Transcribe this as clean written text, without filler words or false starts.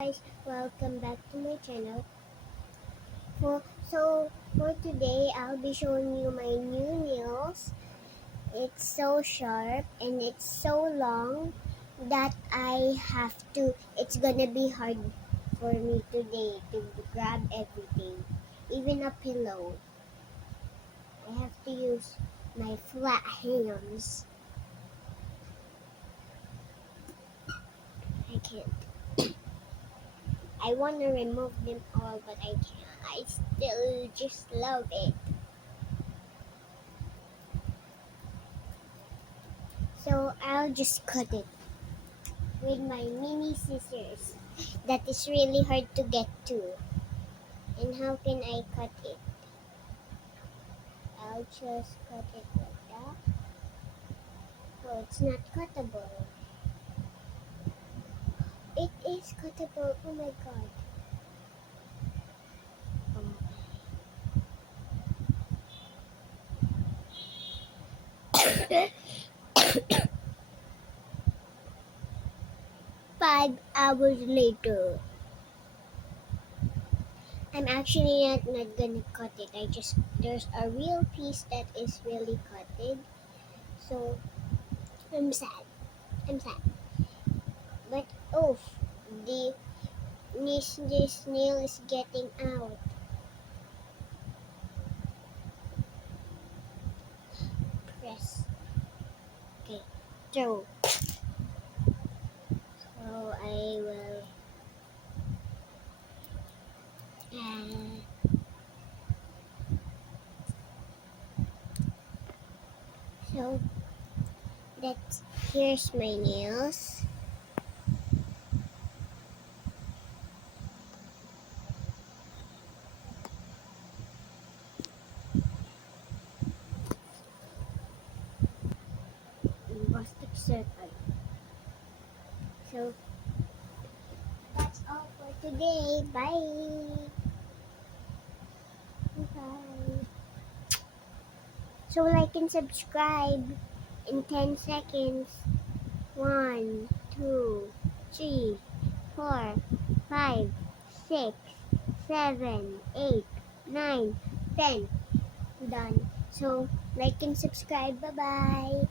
Guys, welcome back to my channel. For today, I'll be showing you my new nails. It's so sharp and it's so long that it's gonna be hard for me today to grab everything, even a pillow. I have to use my flat hands. I can't. I want to remove them all, but I can't. I still just love it. So I'll just cut it with my mini scissors. That is really hard to get to. And how can I cut it? I'll just cut it like that. Oh, it's not cuttable. It is cuttable. Oh my god. Oh. 5 hours later. I'm actually not gonna cut it. There's a real piece that is really cutted. So I'm sad. I'm sad. But oh, the this nail is getting out. Press. Okay. So I will. So that's here's my nails. Plastic circle. So that's all for today. Bye. Bye. So like and subscribe in 10 seconds. 1, 2, 3, 4, 5, 6, 7, 8, 9, 10. Done. So like and subscribe. Bye bye.